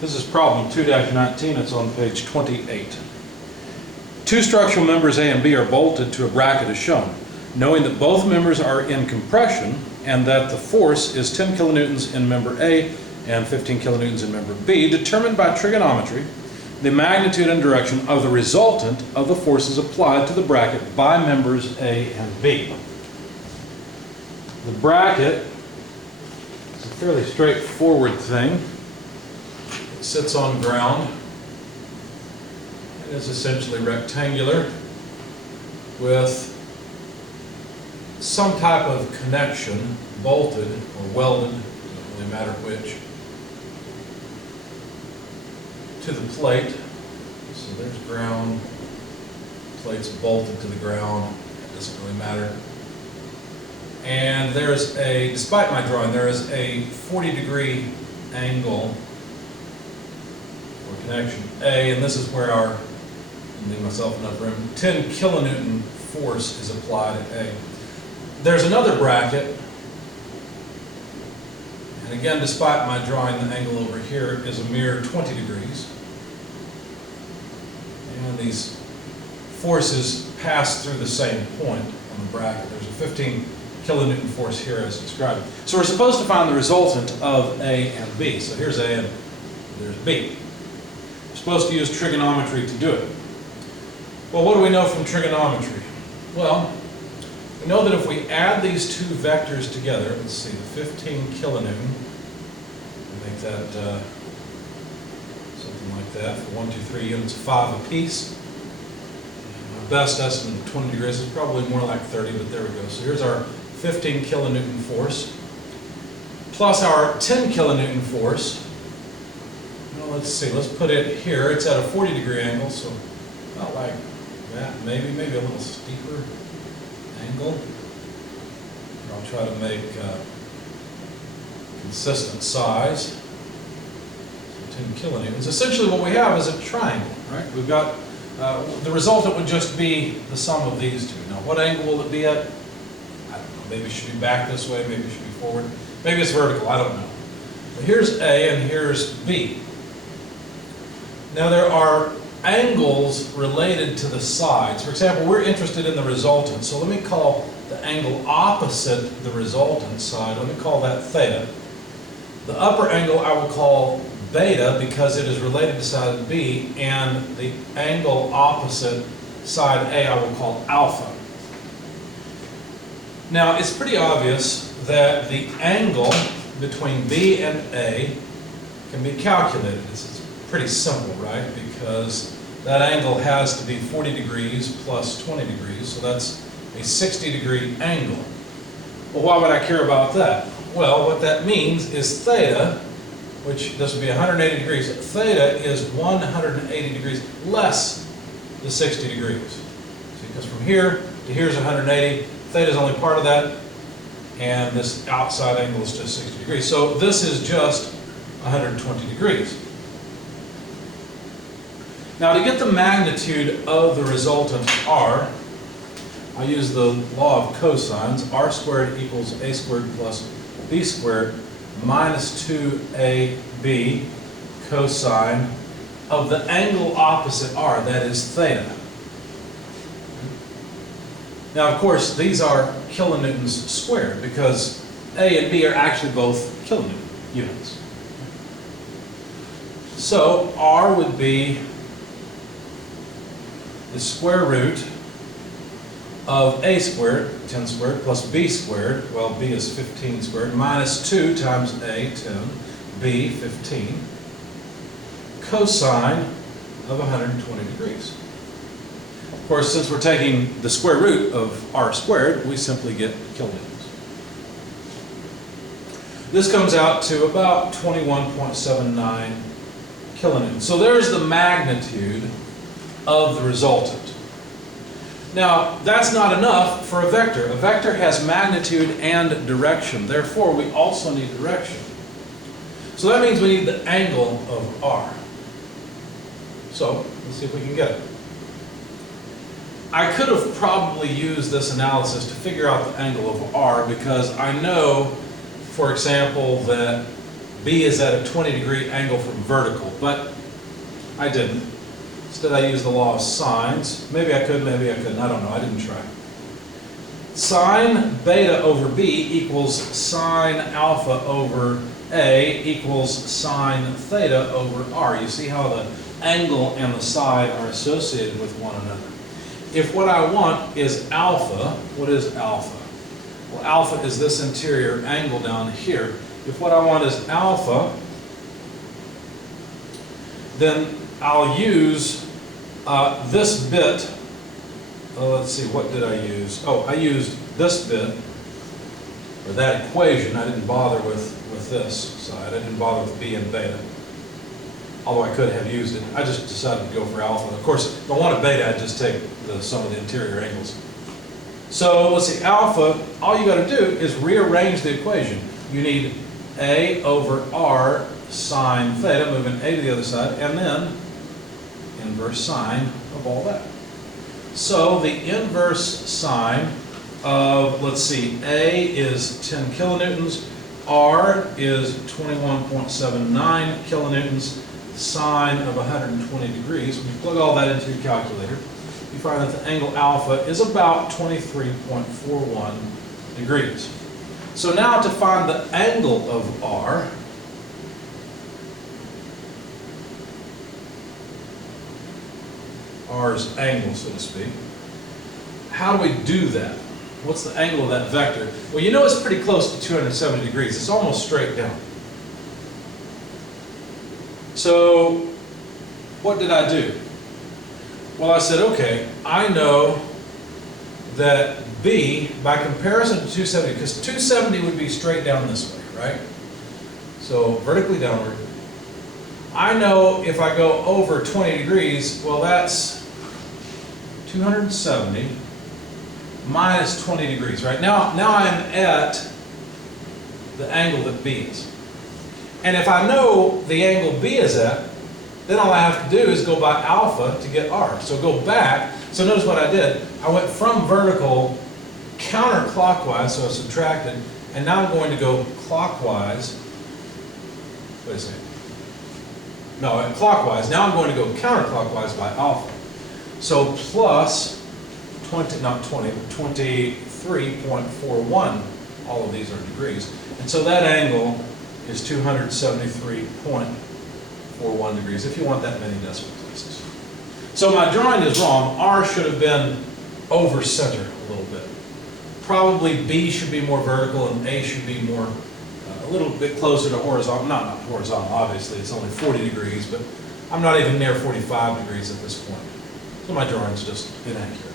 This is problem 2-19, it's on page 28. Two structural members A and B are bolted to a bracket as shown. Knowing that both members are in compression and that the force is 10 kilonewtons in member A and 15 kilonewtons in member B, determined by trigonometry the magnitude and direction of the resultant of the forces applied to the bracket by members A and B. The bracket is a fairly straightforward thing. It sits on ground. It is essentially rectangular with some type of connection, bolted or welded, doesn't really matter which, to the plate. So there's ground, plate's bolted to the ground, it doesn't really matter. And there's a, despite my drawing, there is a 40-degree angle for connection A, and this is where our, leave myself enough room, 10 kilonewton force is applied at A. There's another bracket, and again, despite my drawing, the angle over here is a mere 20 degrees. And these forces pass through the same point on the bracket. There's a 15 kilonewton force here as described. So we're supposed to find the resultant of A and B. So here's A and there's B. We're supposed to use trigonometry to do it. Well, what do we know from trigonometry? Well, we know that if we add these two vectors together, let's see, the 15 kilonewton, make that something like that, for 1, 2, 3 units of 5 apiece. And our best estimate of 20 degrees is probably more like 30, but there we go. So here's our 15 kilonewton force, plus our 10 kilonewton force. Well, let's see, let's put it here. It's at a 40-degree angle, so not like that, maybe a little steeper angle. I'll try to make consistent size. So 10 kilonewtons. Essentially what we have is a triangle, right? We've got, the resultant would just be the sum of these two. Now what angle will it be at? I don't know, maybe it should be back this way, maybe it should be forward. Maybe it's vertical, I don't know. But here's A and here's B. Now there are angles related to the sides. For example, we're interested in the resultant, so let me call the angle opposite the resultant side, let me call that theta. The upper angle I will call beta because it is related to side B, and the angle opposite side A I will call alpha. Now it's pretty obvious that the angle between B and A can be calculated. It's pretty simple, right? Because that angle has to be 40 degrees plus 20 degrees, so that's a 60-degree angle. Well, why would I care about that? Well, what that means is theta, which this would be 180 degrees, theta is 180 degrees less than 60 degrees. See, because from here to here is 180, theta is only part of that, and this outside angle is just 60 degrees. So this is just 120 degrees. Now to get the magnitude of the resultant R, I use the law of cosines. R squared equals A squared plus B squared minus 2AB cosine of the angle opposite R, that is theta. Now of course these are kilonewtons squared because A and B are actually both kilonewton units. So R would be the square root of A squared, 10 squared, plus B squared, well B is 15 squared, minus 2 times A, 10, B, 15, cosine of 120 degrees. Of course, since we're taking the square root of R squared, we simply get kilonewtons. This comes out to about 21.79 kilonewtons. So there's the magnitude of the resultant. Now, that's not enough for a vector. A vector has magnitude and direction. Therefore, we also need direction. So that means we need the angle of R. So, let's see if we can get it. I could have probably used this analysis to figure out the angle of R because I know, for example, that B is at a 20-degree angle from vertical, but I didn't. Instead, I used the law of sines. Maybe I could, maybe I couldn't. I don't know. I didn't try. Sine beta over B equals sine alpha over A equals sine theta over R. You see how the angle and the side are associated with one another. If what I want is alpha, what is alpha? Well, alpha is this interior angle down here. If what I want is alpha, then I'll use this bit. Let's see, what did I use? Oh, I used this bit, or that equation. I didn't bother with this side. I didn't bother with B and beta, although I could have used it. I just decided to go for alpha. Of course, if I wanted beta, I'd just take the sum of the interior angles. So let's see, alpha, all you got to do is rearrange the equation. You need A over R sine theta, moving A to the other side, and then inverse sine of all that. So the inverse sine of, let's see, A is 10 kilonewtons, R is 21.79 kilonewtons, sine of 120 degrees. When you plug all that into your calculator, you find that the angle alpha is about 23.41 degrees. So now to find the angle of R, R's angle, so to speak, how do we do that? What's the angle of that vector? Well, you know it's pretty close to 270 degrees. It's almost straight down. So what did I do? Well, I said, okay, I know that B, by comparison to 270, because 270 would be straight down this way, right? So vertically downward. I know if I go over 20 degrees, well, that's 270 minus 20 degrees, right? Now I'm at the angle that B is. And if I know the angle B is at, then all I have to do is go by alpha to get R. So go back. So notice what I did. I went from vertical counterclockwise, so I subtracted, and now I'm going to go clockwise. Wait a second. No, clockwise. Now I'm going to go counterclockwise by alpha. So plus 20, not 20, but 23.41. All of these are degrees. And so that angle is 273.41 degrees, if you want that many decimal places. So my drawing is wrong. R should have been over center a little bit. Probably B should be more vertical and A should be more, a little bit closer to horizontal. Not horizontal, obviously, it's only 40 degrees, but I'm not even near 45 degrees at this point. So my drawing's just inaccurate.